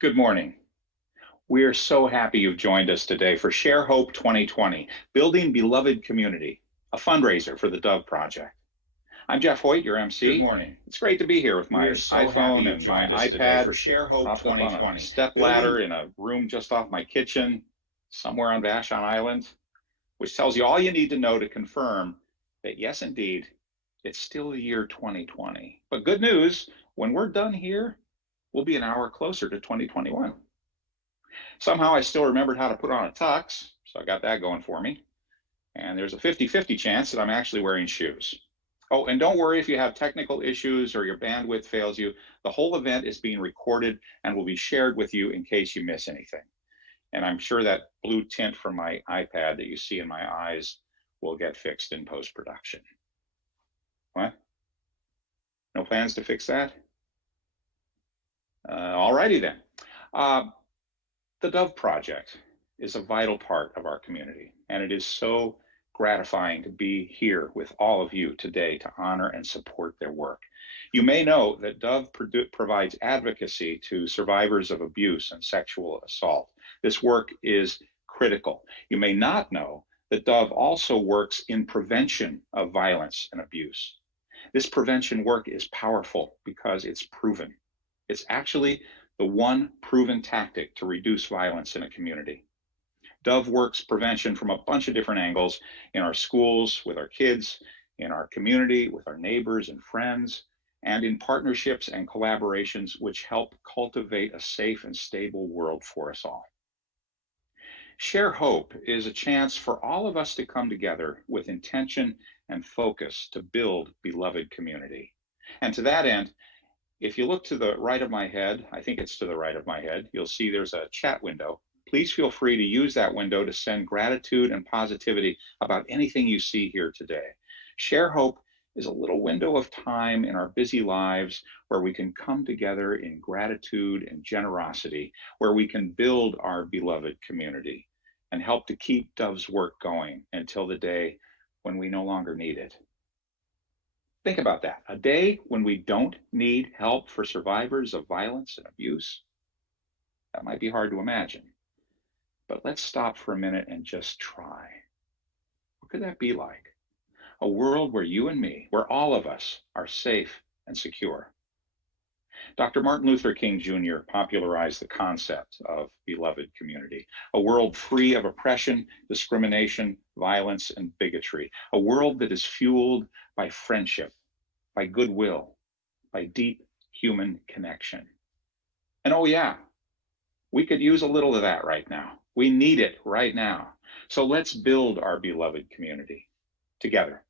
Good morning. We are so happy you've joined us today for Share Hope 2020, Building Beloved Community, a fundraiser for the Dove Project. I'm Jeff Hoyt, your MC. Good morning. It's great to be here with my iPhone and my iPad for Share Hope propped up on 2020. a step ladder in a room just off my kitchen, somewhere on Vashon Island, which tells you all you need to know to confirm that yes, indeed, it's still the year 2020. But good news, when we're done here, we'll be an hour closer to 2021. Somehow I still remembered how to put on a tux, so I got that going for me. And there's a 50-50 chance that I'm actually wearing shoes. Oh, and don't worry if you have technical issues or your bandwidth fails you. The whole event is being recorded and will be shared with you in case you miss anything. And I'm sure that blue tint from my iPad that you see in my eyes will get fixed in post-production. What? No plans to fix that? Alrighty then. The Dove Project is a vital part of our community, and it is so gratifying to be here with all of you today to honor and support their work. You may know that Dove provides advocacy to survivors of abuse and sexual assault. This work is critical. You may not know that Dove also works in prevention of violence and abuse. This prevention work is powerful because it's proven. It's actually the one proven tactic to reduce violence in a community. Dove works prevention from a bunch of different angles in our schools, with our kids, in our community, with our neighbors and friends, and in partnerships and collaborations which help cultivate a safe and stable world for us all. Share Hope is a chance for all of us to come together with intention and focus to build beloved community. And to that end, if you look to the right of my head, I think it's to the right of my head, you'll see there's a chat window. Please feel free to use that window to send gratitude and positivity about anything you see here today. Share Hope is a little window of time in our busy lives where we can come together in gratitude and generosity, where we can build our beloved community and help to keep Dove's work going until the day when we no longer need it. Think about that. A day when we don't need help for survivors of violence and abuse. That might be hard to imagine, but let's stop for a minute and just try. What could that be like? A world where you and me, where all of us are safe and secure. Dr. Martin Luther King Jr. popularized the concept of beloved community, a world free of oppression, discrimination, violence, and bigotry, a world that is fueled by friendship, by goodwill, by deep human connection. And oh yeah, we could use a little of that right now. We need it right now. So let's build our beloved community together.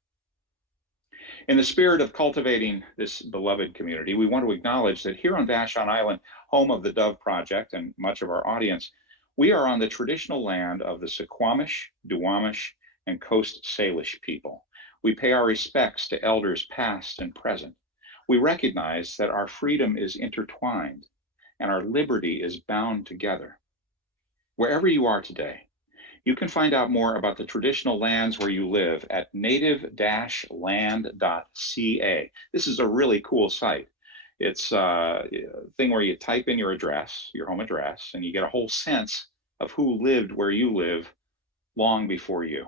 In the spirit of cultivating this beloved community, we want to acknowledge that here on Vashon Island, home of the Dove Project and much of our audience, we are on the traditional land of the Suquamish, Duwamish, and Coast Salish people. We pay our respects to elders past and present. We recognize that our freedom is intertwined and our liberty is bound together. Wherever you are today, you can find out more about the traditional lands where you live at native-land.ca. This is a really cool site. It's a thing where you type in your address, your home address, and you get a whole sense of who lived where you live long before you.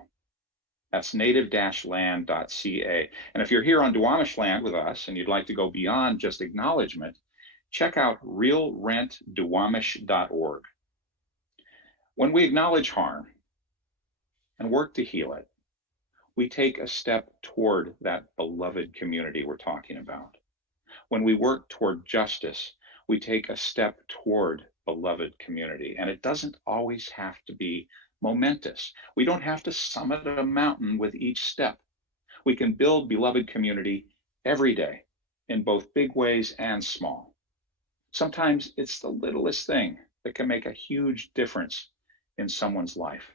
That's native-land.ca. And if you're here on Duwamish land with us and you'd like to go beyond just acknowledgement, check out realrentduwamish.org. When we acknowledge harm and work to heal it, we take a step toward that beloved community we're talking about. When we work toward justice, we take a step toward beloved community. And it doesn't always have to be momentous. We don't have to summit a mountain with each step. We can build beloved community every day in both big ways and small. Sometimes it's the littlest thing that can make a huge difference in someone's life.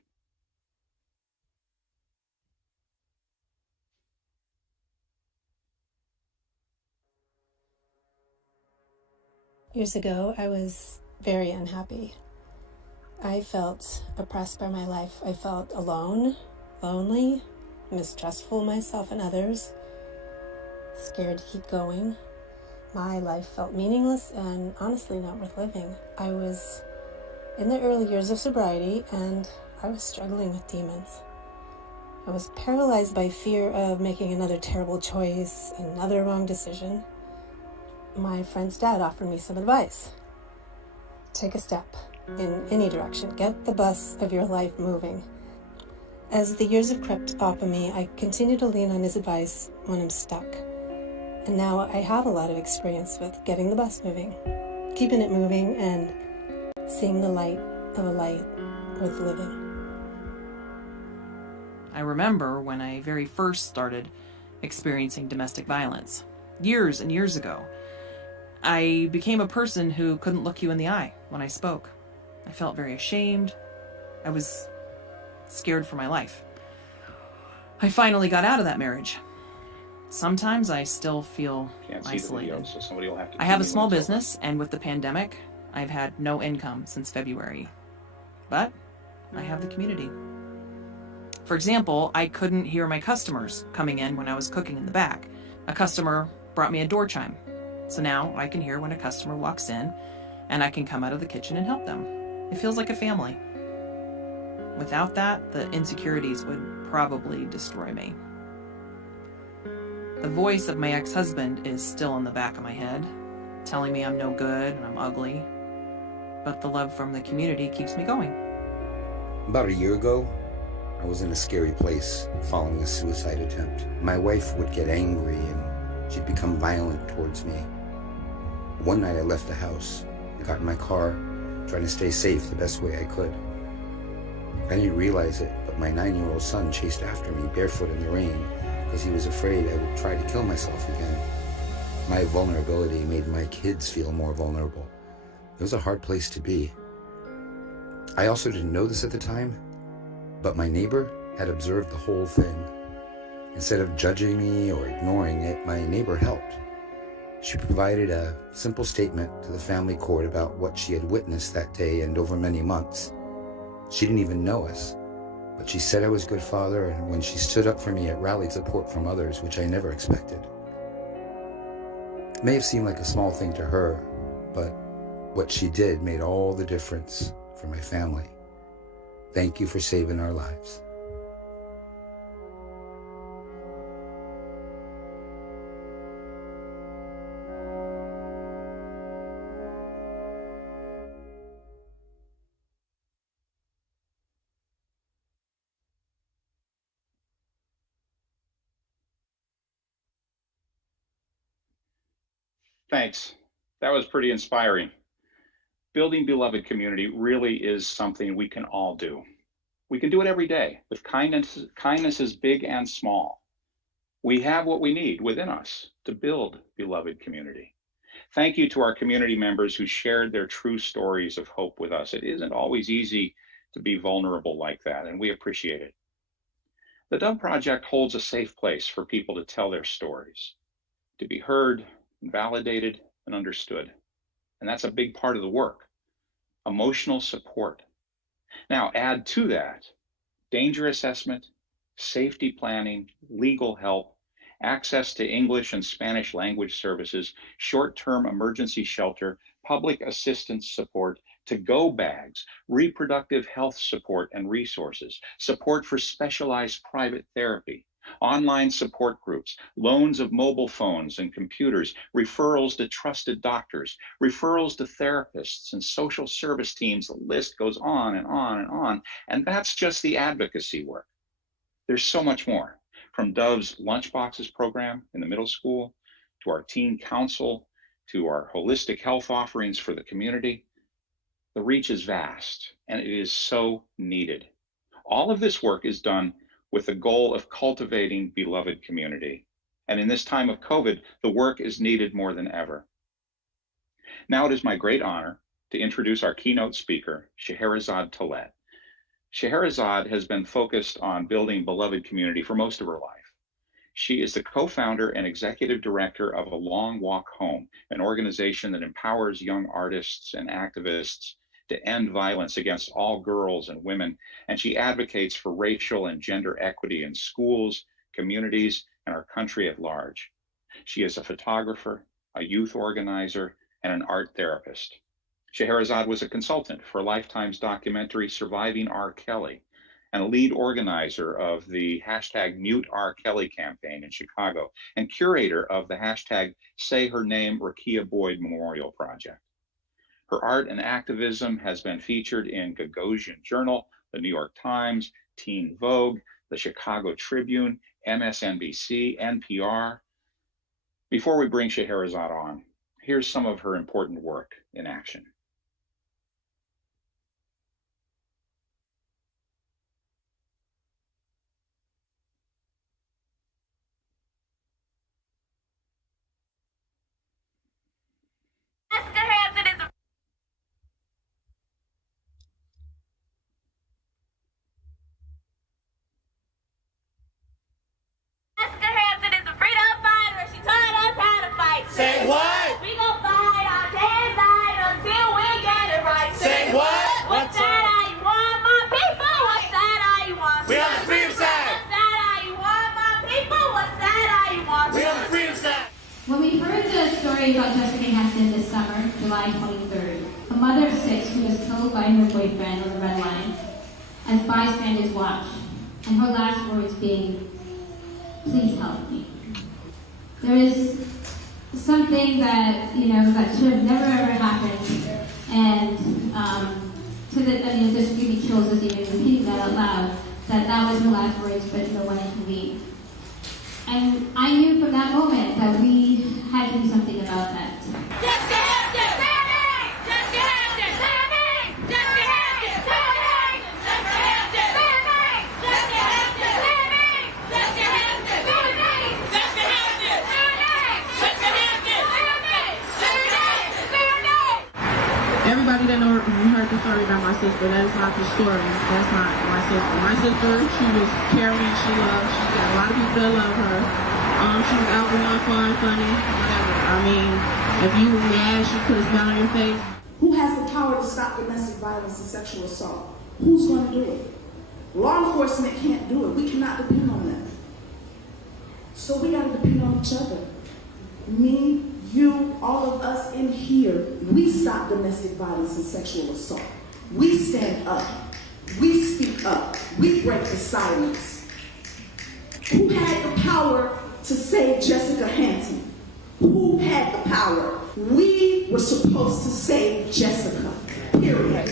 Years ago, I was very unhappy. I felt oppressed by my life. I felt alone, lonely, mistrustful of myself and others, scared to keep going. My life felt meaningless and honestly not worth living. I was in the early years of sobriety and I was struggling with demons. I was paralyzed by fear of making another terrible choice, another wrong decision. My friend's dad offered me some advice. Take a step in any direction. Get the bus of your life moving. As the years have crept up on me, I continue to lean on his advice when I'm stuck. And now I have a lot of experience with getting the bus moving, keeping it moving, and seeing the light of a life worth living. I remember when I very first started experiencing domestic violence, years and years ago. I became a person who couldn't look you in the eye when I spoke. I felt very ashamed. I was scared for my life. I finally got out of that marriage. Sometimes I still feel isolated. Video, so somebody will have to I have a small business, and with the pandemic, I've had no income since February. But I have the community. For example, I couldn't hear my customers coming in when I was cooking in the back. A customer brought me a door chime. So now I can hear when a customer walks in, and I can come out of the kitchen and help them. It feels like a family. Without that, the insecurities would probably destroy me. The voice of my ex-husband is still in the back of my head, telling me I'm no good and I'm ugly. But the love from the community keeps me going. About a year ago, I was in a scary place following a suicide attempt. My wife would get angry and she'd become violent towards me. One night I left the house and got in my car, trying to stay safe the best way I could. I didn't realize it, but my 9-year-old son chased after me barefoot in the rain because he was afraid I would try to kill myself again. My vulnerability made my kids feel more vulnerable. It was a hard place to be. I also didn't know this at the time, but my neighbor had observed the whole thing. Instead of judging me or ignoring it, my neighbor helped. She provided a simple statement to the family court about what she had witnessed that day and over many months. She didn't even know us, but she said I was a good father, and when she stood up for me, it rallied support from others, which I never expected. It may have seemed like a small thing to her, but what she did made all the difference for my family. Thank you for saving our lives. Thanks. That was pretty inspiring. Building beloved community really is something we can all do. We can do it every day with kindness. Kindness is big and small. We have what we need within us to build beloved community. Thank you to our community members who shared their true stories of hope with us. It isn't always easy to be vulnerable like that, and we appreciate it. The Dove Project holds a safe place for people to tell their stories, to be heard, validated, and understood. And that's a big part of the work. Emotional support. Now add to that danger assessment, safety planning, legal help, access to English and Spanish language services, short-term emergency shelter, public assistance support, to-go bags, reproductive health support and resources, support for specialized private therapy, online support groups, loans of mobile phones and computers, referrals to trusted doctors, referrals to therapists and social service teams. The list goes on and on and on. And that's just the advocacy work. There's so much more, from Dove's Lunchboxes program in the middle school, to our teen council, to our holistic health offerings for the community. The reach is vast, and it is so needed. All of this work is done with the goal of cultivating beloved community. And in this time of COVID, the work is needed more than ever. Now it is my great honor to introduce our keynote speaker, Scheherazade Tillet. Scheherazade has been focused on building beloved community for most of her life. She is the co-founder and executive director of A Long Walk Home, an organization that empowers young artists and activists to end violence against all girls and women, and she advocates for racial and gender equity in schools, communities, and our country at large. She is a photographer, a youth organizer, and an art therapist. Scheherazade was a consultant for Lifetime's documentary Surviving R. Kelly and a lead organizer of the hashtag Mute R. Kelly campaign in Chicago and curator of the hashtag Say Her Name Rakia Boyd Memorial Project. Her art and activism has been featured in Gagosian Journal, the New York Times, Teen Vogue, the Chicago Tribune, MSNBC, NPR. Before we bring Scheherazade on, here's some of her important work in action. Say what? We gon' fight our day and night until we get it right. Say what? What's that I want, my people? What's that I want? We on the freedom side. What's that I want, my people? What's that I want? We on the freedom side. When we heard the story about Jessica Hansen this summer, July 23rd, a mother of 6 who was killed by her boyfriend on the Red Line, as bystanders watched, and her last words being, "Please help me." There is something that, that should have never ever happened, and it just really chills us even repeating that out loud, that was her last words, but no one intervened. And I knew from that moment that we had to do something about that. Jessica Hansen! Jessica Hansen! Jessica Hansen! Jessica Hansen! Jessica Hansen! Jessica Hansen! Jessica Hansen! Everybody that heard the story about my sister, that is not the story. That's not my sister. My sister, she was caring, she loved, she got a lot of people that love her. She was outgoing, fun, funny, whatever. I mean, if you were mad, she put a smile on your face. Who has the power to stop domestic violence and sexual assault? Who's going to do it? Law enforcement can't do it. We cannot depend on them. So we got to depend on each other. Me, you, all of us in here, we stop domestic violence and sexual assault. We stand up. We speak up. We break the silence. Who had the power to save Jessica Hansen? Who had the power? We were supposed to save Jessica. Period.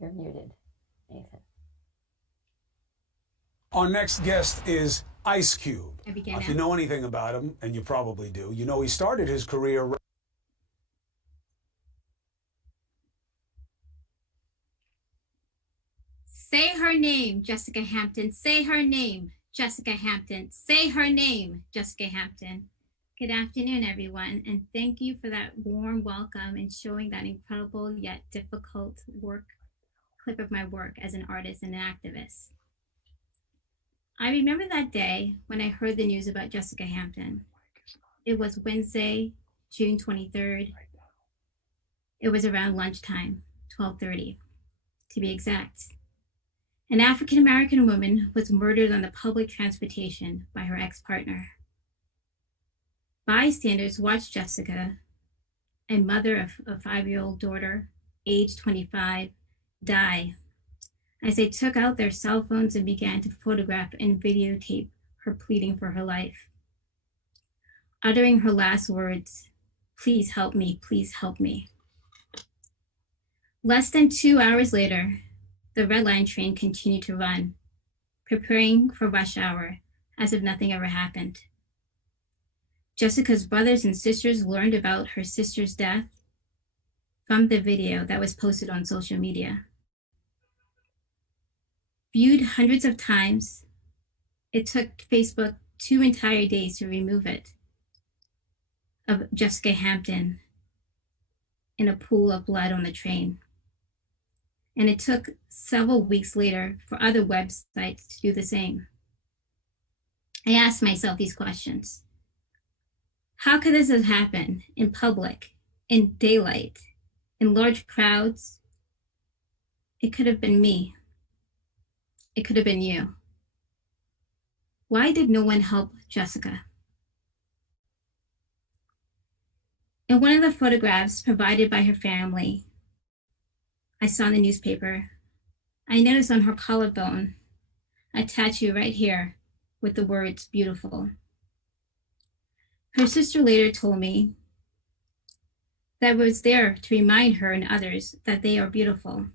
You're muted, Nathan. Our next guest is Ice Cube. If you know anything about him, and you probably do, you know he started his career Say her name, Jessica Hampton. Say her name, Jessica Hampton. Say her name, Jessica Hampton. Good afternoon, everyone, and thank you for that warm welcome and showing that incredible yet difficult clip of my work as an artist and an activist. I remember that day when I heard the news about Jessica Hampton. It was Wednesday, June 23rd. It was around lunchtime, 12:30, to be exact. An African-American woman was murdered on the public transportation by her ex-partner. Bystanders watched Jessica, a mother of a 5-year-old daughter, age 25, die as they took out their cell phones and began to photograph and videotape her pleading for her life. Uttering her last words, "Please help me, please help me." Less than 2 hours later, the Red Line train continued to run, preparing for rush hour as if nothing ever happened. Jessica's brothers and sisters learned about her sister's death from the video that was posted on social media. Viewed hundreds of times, it took Facebook 2 entire days to remove it, of Jessica Hampton in a pool of blood on the train. And it took several weeks later for other websites to do the same. I asked myself these questions. How could this have happened in public, in daylight, in large crowds? It could have been me. It could have been you. Why did no one help Jessica? In one of the photographs provided by her family, I saw in the newspaper, I noticed on her collarbone a tattoo right here with the words "beautiful." Her sister later told me that it was there to remind her and others that they are beautiful.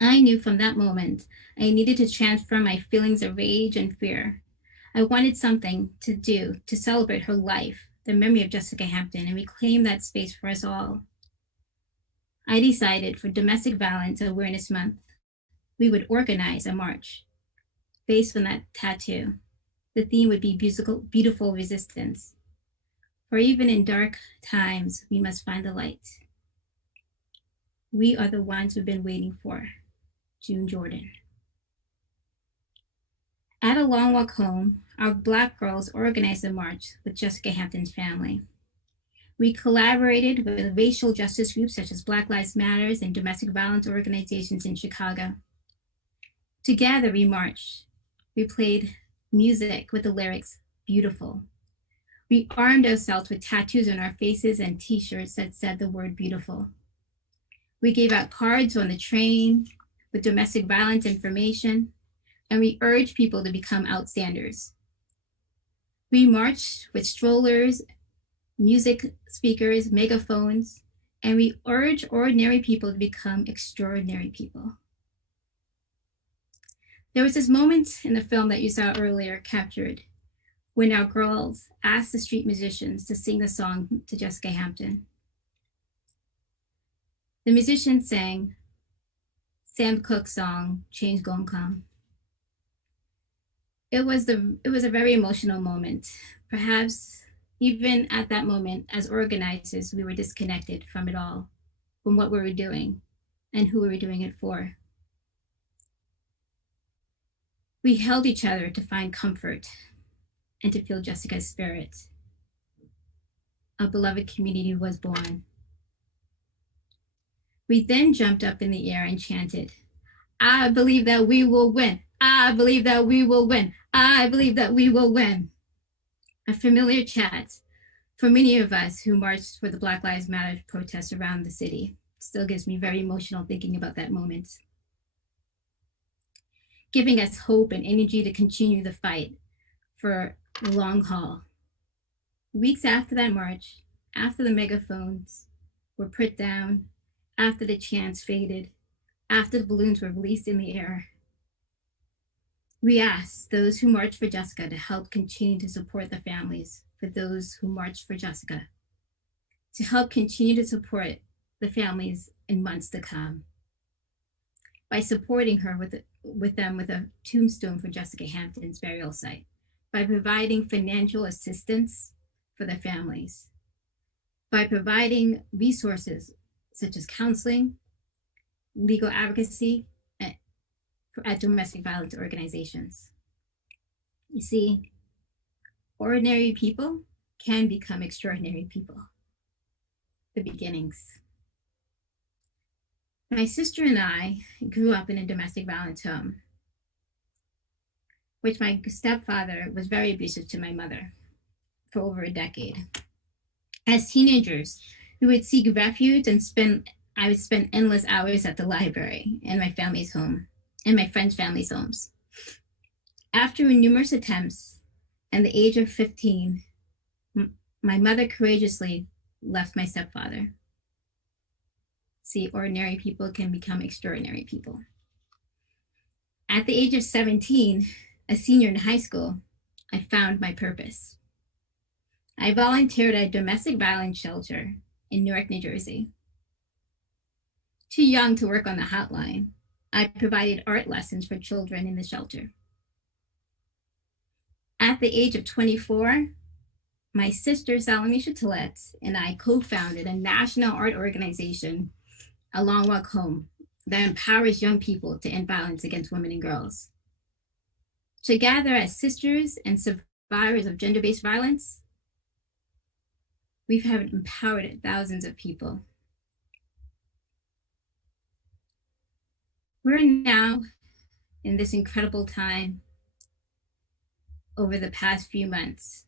I knew from that moment I needed to transfer my feelings of rage and fear. I wanted something to do to celebrate her life, the memory of Jessica Hampton, and reclaim that space for us all. I decided for Domestic Violence Awareness Month, we would organize a march based on that tattoo. The theme would be beautiful resistance. For even in dark times, we must find the light. We are the ones we've been waiting for. June Jordan. At a long walk home, our Black girls organized a march with Jessica Hampton's family. We collaborated with racial justice groups such as Black Lives Matter and domestic violence organizations in Chicago. Together we marched. We played music with the lyrics, "Beautiful." We armed ourselves with tattoos on our faces and t-shirts that said the word "beautiful." We gave out cards on the train with domestic violence information, and we urged people to become outstanders. We marched with strollers, music speakers, megaphones, and we urge ordinary people to become extraordinary people. There was this moment in the film that you saw earlier captured when our girls asked the street musicians to sing the song to Jessica Hampton. The musicians sang Sam Cooke's song, "Change Gon' Come." It was a very emotional moment. Perhaps even at that moment, as organizers, we were disconnected from it all, from what we were doing and who we were doing it for. We held each other to find comfort and to feel Jessica's spirit. A beloved community was born. We then jumped up in the air and chanted, "I believe that we will win. I believe that we will win. I believe that we will win." A familiar chant for many of us who marched for the Black Lives Matter protests around the city. Still gives me very emotional thinking about that moment. Giving us hope and energy to continue the fight for the long haul. Weeks after that march, after the megaphones were put down, after the chants faded, after the balloons were released in the air, we asked those who marched for Jessica to help continue to support the families for those who marched for Jessica, to help continue to support the families in months to come. by supporting her with a tombstone for Jessica Hampton's burial site, by providing financial assistance for their families, by providing resources such as counseling, legal advocacy at domestic violence organizations. You see, ordinary people can become extraordinary people. The beginnings. My sister and I grew up in a domestic violence home, which my stepfather was very abusive to my mother for over a decade. As teenagers, we would seek refuge and I would spend endless hours at the library in my family's home, and my friends' families' homes. After numerous attempts, at the age of 15, my mother courageously left my stepfather. See, ordinary people can become extraordinary people. At the age of 17, a senior in high school, I found my purpose. I volunteered at a domestic violence shelter in Newark, New Jersey. Too young to work on the hotline, I provided art lessons for children in the shelter. At the age of 24, my sister, Scheherazade Tillet, and I co-founded a national art organization, A Long Walk Home, that empowers young people to end violence against women and girls. Together as sisters and survivors of gender-based violence, we have empowered thousands of people. We're now in this incredible time over the past few months.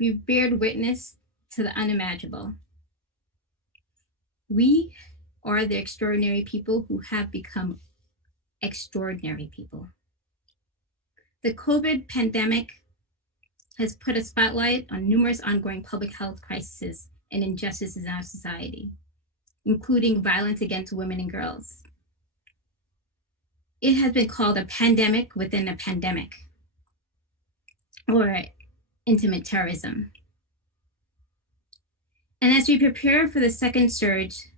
We've bared witness to the unimaginable. We are the extraordinary people who have become extraordinary people. The COVID pandemic has put a spotlight on numerous ongoing public health crises and injustices in our society, including violence against women and girls. It has been called a pandemic within a pandemic, or intimate terrorism. And as we prepare for the second surge,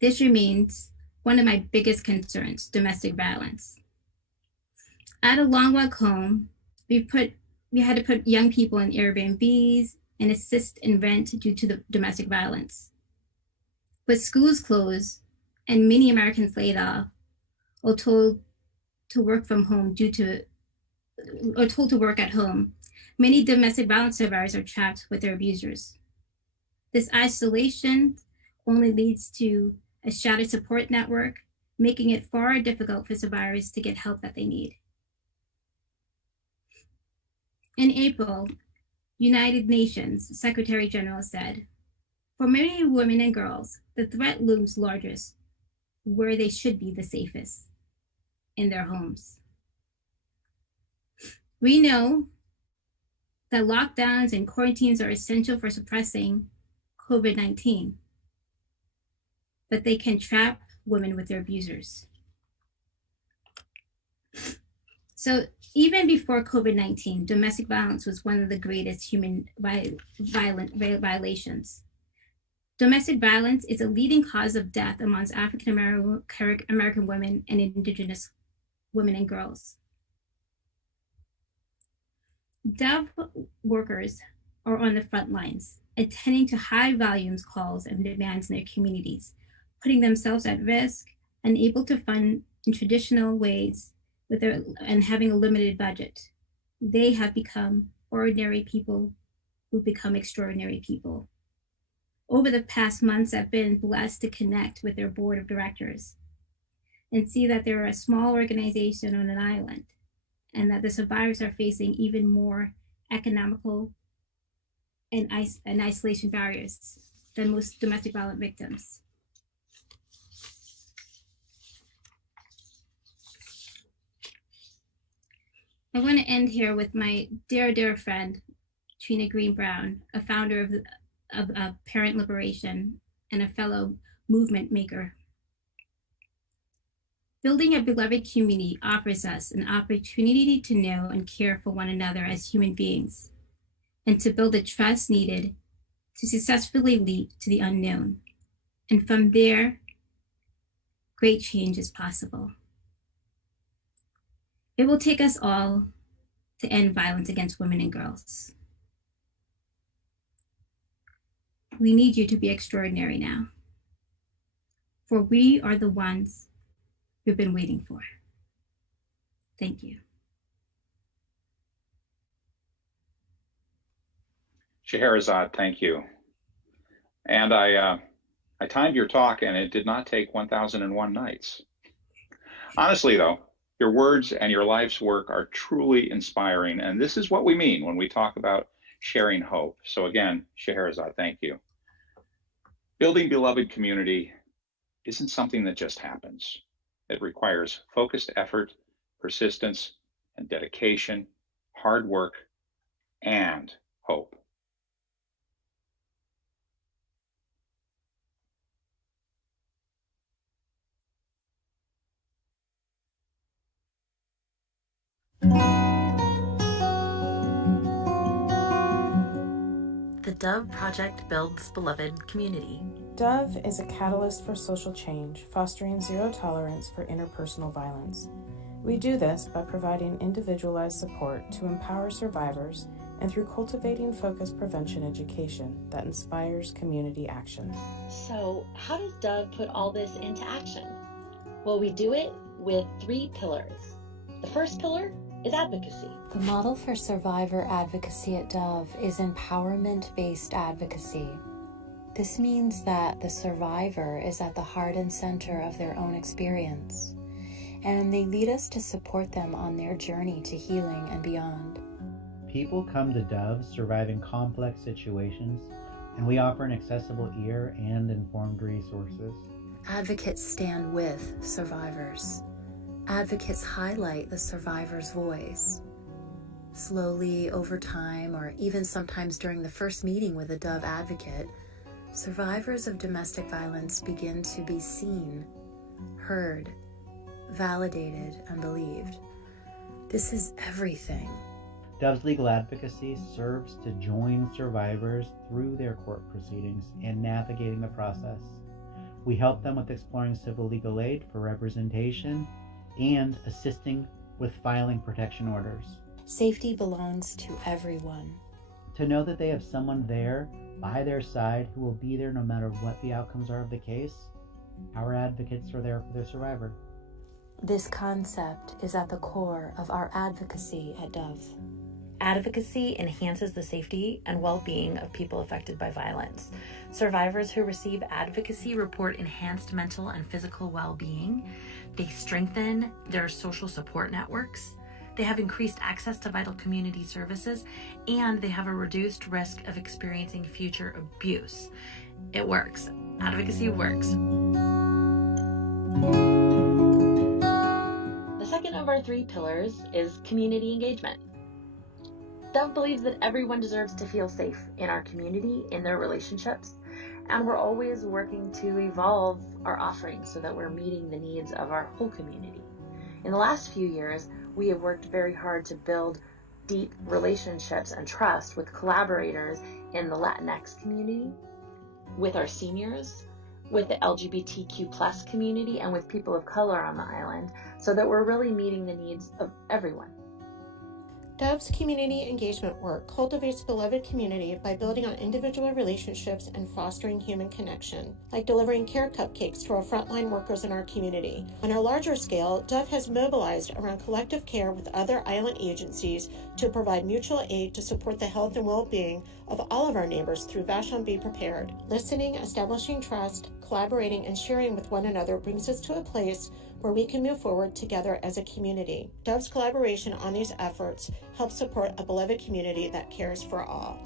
this remains one of my biggest concerns, domestic violence. At A Long Walk Home, we had to put young people in Airbnbs and assist in rent due to the domestic violence. With schools closed and many Americans laid off or told to work from home told to work at home, many domestic violence survivors are trapped with their abusers. This isolation only leads to a shattered support network, making it far difficult for survivors to get help that they need. In April, United Nations Secretary General said, "For many women and girls, the threat looms largest where they should be the safest, in their homes." We know that lockdowns and quarantines are essential for suppressing COVID-19, but they can trap women with their abusers. So even before COVID-19, domestic violence was one of the greatest human violations. Domestic violence is a leading cause of death amongst African American women and Indigenous women and girls. Dove workers are on the front lines, attending to high volumes calls and demands in their communities, putting themselves at risk, unable to fund in traditional ways and having a limited budget. They have become ordinary people who become extraordinary people. Over the past months, I've been blessed to connect with their board of directors and see that they're a small organization on an island, and that the survivors are facing even more economical and isolation barriers than most domestic violence victims. I want to end here with my dear friend, Trina Green Brown, a founder of Parent Liberation and a fellow movement maker. Building a beloved community offers us an opportunity to know and care for one another as human beings, and to build the trust needed to successfully leap to the unknown. And from there, great change is possible. It will take us all to end violence against women and girls. We need you to be extraordinary now, for we are the ones you've been waiting for. Thank you. Scheherazade, thank you. And I timed your talk, and it did not take 1001 nights. Honestly, though, your words and your life's work are truly inspiring, and this is what we mean when we talk about sharing hope. So again, Scheherazade, thank you. Building beloved community isn't something that just happens. It requires focused effort, persistence, and dedication, hard work, and hope. The Dove Project builds beloved community. Dove is a catalyst for social change, fostering zero tolerance for interpersonal violence. We do this by providing individualized support to empower survivors and through cultivating focused prevention education that inspires community action. So, how does Dove put all this into action? Well, we do it with 3 pillars. The first pillar is advocacy. The model for survivor advocacy at Dove is empowerment-based advocacy. This means that the survivor is at the heart and center of their own experience, and they lead us to support them on their journey to healing and beyond. People come to Dove surviving complex situations, and we offer an accessible ear and informed resources. Advocates stand with survivors. Advocates highlight the survivor's voice. Slowly, over time, or even sometimes during the first meeting with a Dove advocate, survivors of domestic violence begin to be seen, heard, validated, and believed. This is everything. Dove's legal advocacy serves to join survivors through their court proceedings and navigating the process. We help them with exploring civil legal aid for representation and assisting with filing protection orders. Safety belongs to everyone. To know that they have someone there by their side who will be there no matter what the outcomes are of the case, our advocates are there for their survivor. This concept is at the core of our advocacy at Dove. Advocacy enhances the safety and well-being of people affected by violence. Survivors who receive advocacy report enhanced mental and physical well-being. They strengthen their social support networks. They have increased access to vital community services, and they have a reduced risk of experiencing future abuse. It works. Advocacy works. The second of our 3 pillars is community engagement. Dove believes that everyone deserves to feel safe in our community, in their relationships, and we're always working to evolve our offerings so that we're meeting the needs of our whole community. In the last few years, we have worked very hard to build deep relationships and trust with collaborators in the Latinx community, with our seniors, with the LGBTQ+ community, and with people of color on the island, so that we're really meeting the needs of everyone. Dove's community engagement work cultivates beloved community by building on individual relationships and fostering human connection, like delivering care cupcakes to our frontline workers in our community. On a larger scale, Dove has mobilized around collective care with other island agencies to provide mutual aid to support the health and well-being of all of our neighbors through Vashon Be Prepared. Listening, establishing trust, collaborating, and sharing with one another brings us to a place where we can move forward together as a community. Dove's collaboration on these efforts helps support a beloved community that cares for all.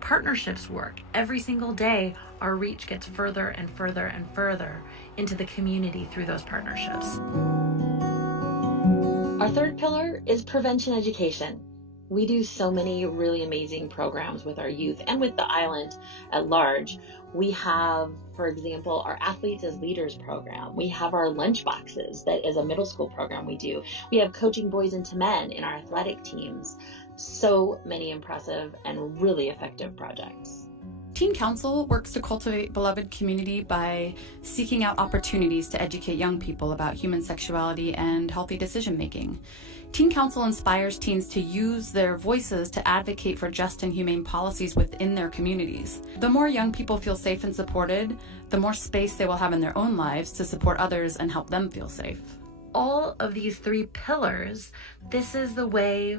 Partnerships work. Every single day, our reach gets further and further and further into the community through those partnerships. Our third pillar is prevention education. We do so many really amazing programs with our youth and with the island at large. We have, for example, our Athletes as Leaders program. We have our lunch boxes, that is a middle school program we do. We have coaching boys into men in our athletic teams. So many impressive and really effective projects. Teen Council works to cultivate beloved community by seeking out opportunities to educate young people about human sexuality and healthy decision making. Teen Council inspires teens to use their voices to advocate for just and humane policies within their communities. The more young people feel safe and supported, the more space they will have in their own lives to support others and help them feel safe. All of these three pillars, this is the way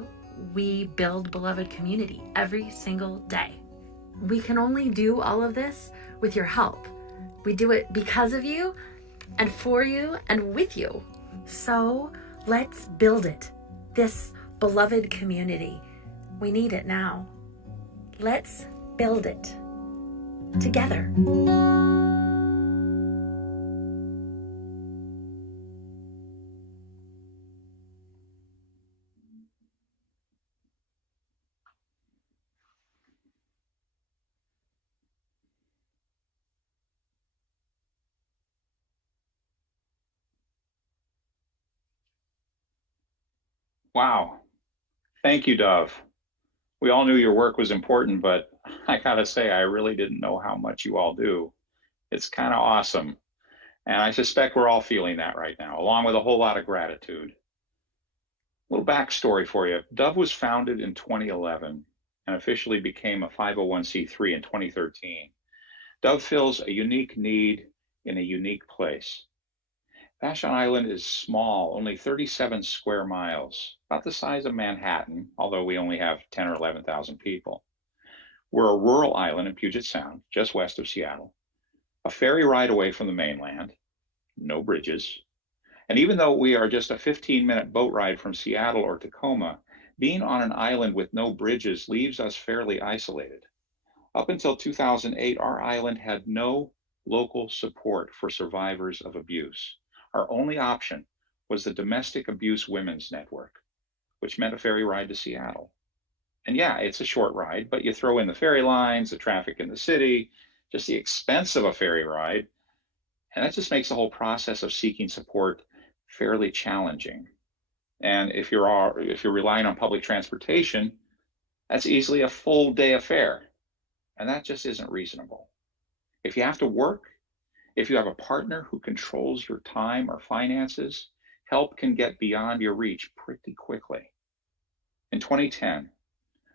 we build beloved community every single day. We can only do all of this with your help. We do it because of you and for you and with you. So let's build it. This beloved community. We need it now. Let's build it together. Wow. Thank you, Dove. We all knew your work was important, but I gotta say, I really didn't know how much you all do. It's kind of awesome. And I suspect we're all feeling that right now, along with a whole lot of gratitude. A little backstory for you. Dove was founded in 2011 and officially became a 501c3 in 2013. Dove fills a unique need in a unique place. Vashon Island is small, only 37 square miles, about the size of Manhattan, although we only have 10 or 11,000 people. We're a rural island in Puget Sound, just west of Seattle, a ferry ride away from the mainland, no bridges. And even though we are just a 15-minute boat ride from Seattle or Tacoma, being on an island with no bridges leaves us fairly isolated. Up until 2008, our island had no local support for survivors of abuse. Our only option was the Domestic Abuse Women's Network, which meant a ferry ride to Seattle. And yeah, it's a short ride, but you throw in the ferry lines, the traffic in the city, just the expense of a ferry ride, and that just makes the whole process of seeking support fairly challenging. And if you're relying on public transportation, that's easily a full day affair, and that just isn't reasonable. If you have to work, if you have a partner who controls your time or finances, help can get beyond your reach pretty quickly. In 2010,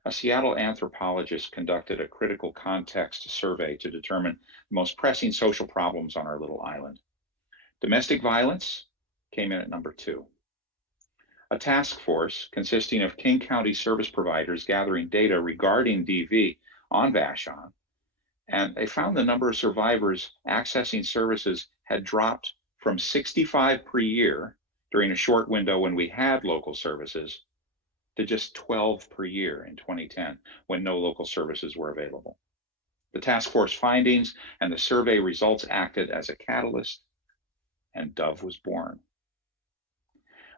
a Seattle anthropologist conducted a critical context survey to determine the most pressing social problems on our little island. Domestic violence came in at number 2. A task force consisting of King County service providers gathering data regarding DV on Vashon, and they found the number of survivors accessing services had dropped from 65 per year during a short window when we had local services to just 12 per year in 2010 when no local services were available. The task force findings and the survey results acted as a catalyst, and Dove was born.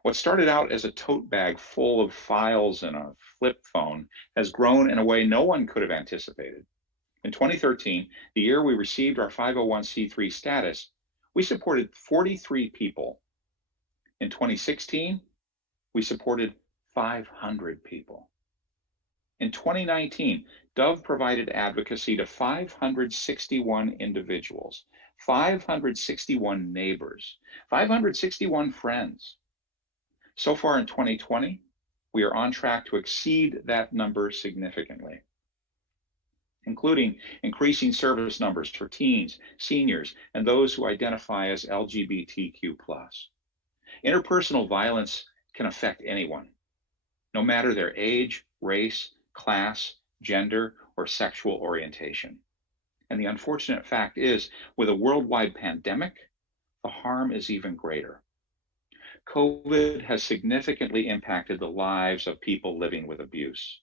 What started out as a tote bag full of files and a flip phone has grown in a way no one could have anticipated. In 2013, the year we received our 501c3 status, we supported 43 people. In 2016, we supported 500 people. In 2019, Dove provided advocacy to 561 individuals, 561 neighbors, 561 friends. So far in 2020, we are on track to exceed that number significantly, including increasing service numbers for teens, seniors, and those who identify as LGBTQ+. Interpersonal violence can affect anyone, no matter their age, race, class, gender, or sexual orientation. And the unfortunate fact is, with a worldwide pandemic, the harm is even greater. COVID has significantly impacted the lives of people living with abuse.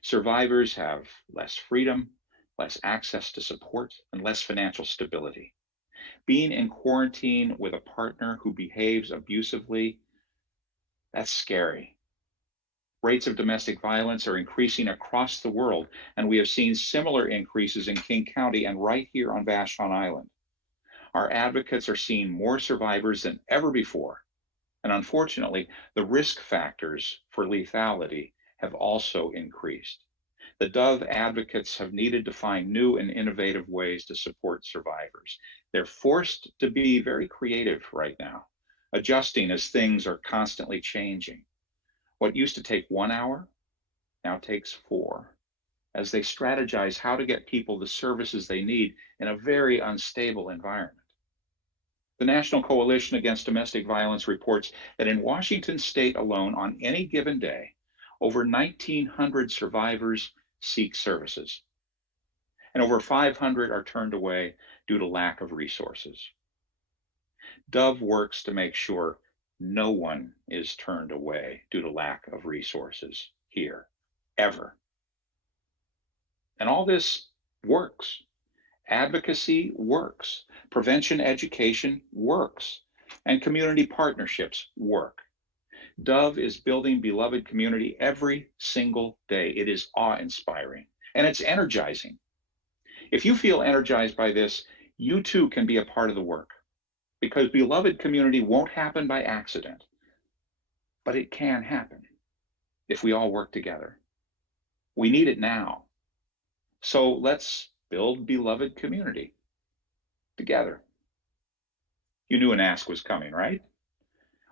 Survivors have less freedom, less access to support, and less financial stability. Being in quarantine with a partner who behaves abusively, that's scary. Rates of domestic violence are increasing across the world, and we have seen similar increases in King County and right here on Vashon Island. Our advocates are seeing more survivors than ever before, and unfortunately, the risk factors for lethality have also increased. The Dove advocates have needed to find new and innovative ways to support survivors. They're forced to be very creative right now, adjusting as things are constantly changing. What used to take 1 hour now takes 4, as they strategize how to get people the services they need in a very unstable environment. The National Coalition Against Domestic Violence reports that in Washington state alone, on any given day, over 1,900 survivors seek services, and over 500 are turned away due to lack of resources. Dove works to make sure no one is turned away due to lack of resources here, ever. And all this works. Advocacy works. Prevention education works. And community partnerships work. Dove is building beloved community every single day. It is awe-inspiring and it's energizing. If you feel energized by this, you too can be a part of the work, because beloved community won't happen by accident, but it can happen if we all work together. We need it now. So let's build beloved community together. You knew an ask was coming, right?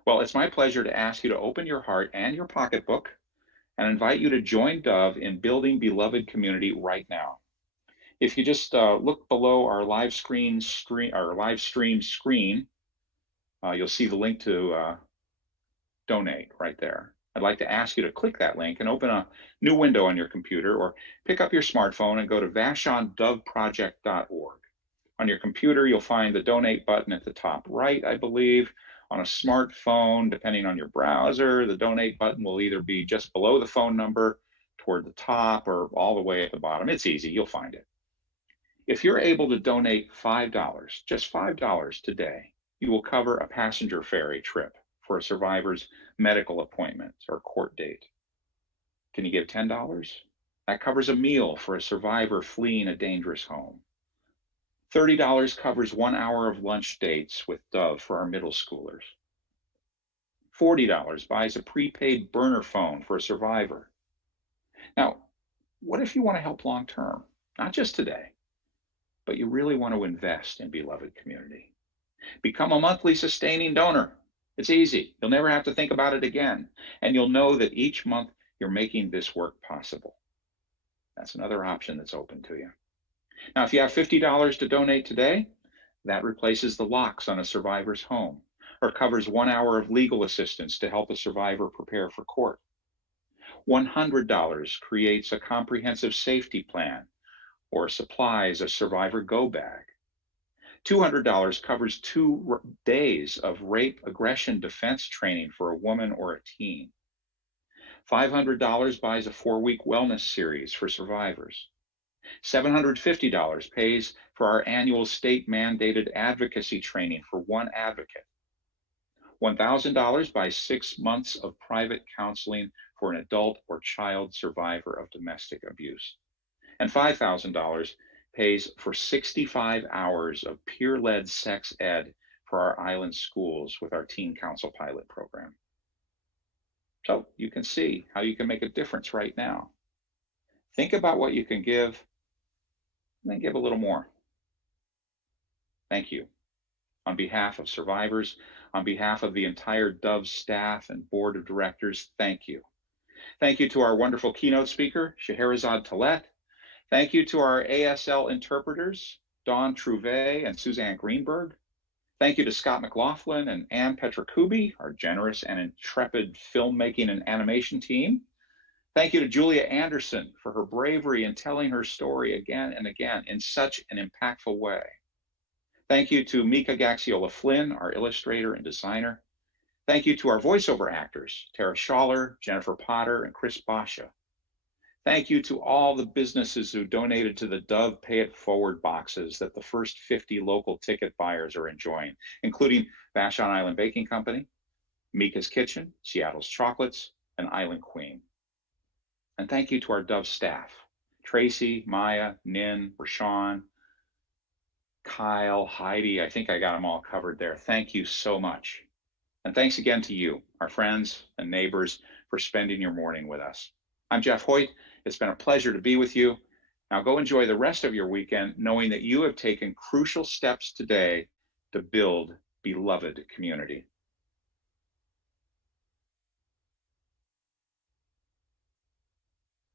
Well, it's my pleasure to ask you to open your heart and your pocketbook and invite you to join Dove in building beloved community right now. If you just look below our live stream screen, you'll see the link to donate right there. I'd like to ask you to click that link and open a new window on your computer, or pick up your smartphone and go to vashondoveproject.org. On your computer, you'll find the donate button at the top right, I believe. On a smartphone, depending on your browser, the donate button will either be just below the phone number, toward the top, or all the way at the bottom. It's easy, you'll find it. If you're able to donate $5, just $5 today, you will cover a passenger ferry trip for a survivor's medical appointment or court date. Can you give $10? That covers a meal for a survivor fleeing a dangerous home. $30 covers 1 hour of lunch dates with Dove for our middle schoolers. $40 buys a prepaid burner phone for a survivor. Now, what if you want to help long term? Not just today, but you really want to invest in beloved community. Become a monthly sustaining donor. It's easy. You'll never have to think about it again. And you'll know that each month you're making this work possible. That's another option that's open to you. Now, if you have $50 to donate today, that replaces the locks on a survivor's home, or covers 1 hour of legal assistance to help a survivor prepare for court. $100 creates a comprehensive safety plan or supplies a survivor go bag. $200 covers 2 days of rape aggression defense training for a woman or a teen. $500 buys a 4-week wellness series for survivors. $750 pays for our annual state-mandated advocacy training for 1 advocate. $1,000 buys 6 months of private counseling for an adult or child survivor of domestic abuse. And $5,000 pays for 65 hours of peer-led sex ed for our island schools with our Teen Council pilot program. So you can see how you can make a difference right now. Think about what you can give, and then give a little more. Thank you. On behalf of survivors, on behalf of the entire Dove staff and board of directors, thank you. Thank you to our wonderful keynote speaker, Scheherazade Tillet. Thank you to our ASL interpreters, Dawn Trouve and Suzanne Greenberg. Thank you to Scott MacLaughlin and Anne Petrokubi, our generous and intrepid filmmaking and animation team. Thank you to Julia Anderson for her bravery in telling her story again and again in such an impactful way. Thank you to Mica Gaxiola-Flynn, our illustrator and designer. Thank you to our voiceover actors, Tara Schaller, Jennifer Potter, and Chris Basha. Thank you to all the businesses who donated to the Dove Pay It Forward boxes that the first 50 local ticket buyers are enjoying, including Vashon Island Baking Company, Mica's Kitchen, Seattle's Chocolates, and Island Queen. And thank you to our Dove staff, Tracy, Maya, Nin, Rashawn, Kyle, Heidi. I think I got them all covered there. Thank you so much. And thanks again to you, our friends and neighbors, for spending your morning with us. I'm Jeff Hoyt. It's been a pleasure to be with you. Now go enjoy the rest of your weekend, knowing that you have taken crucial steps today to build beloved community.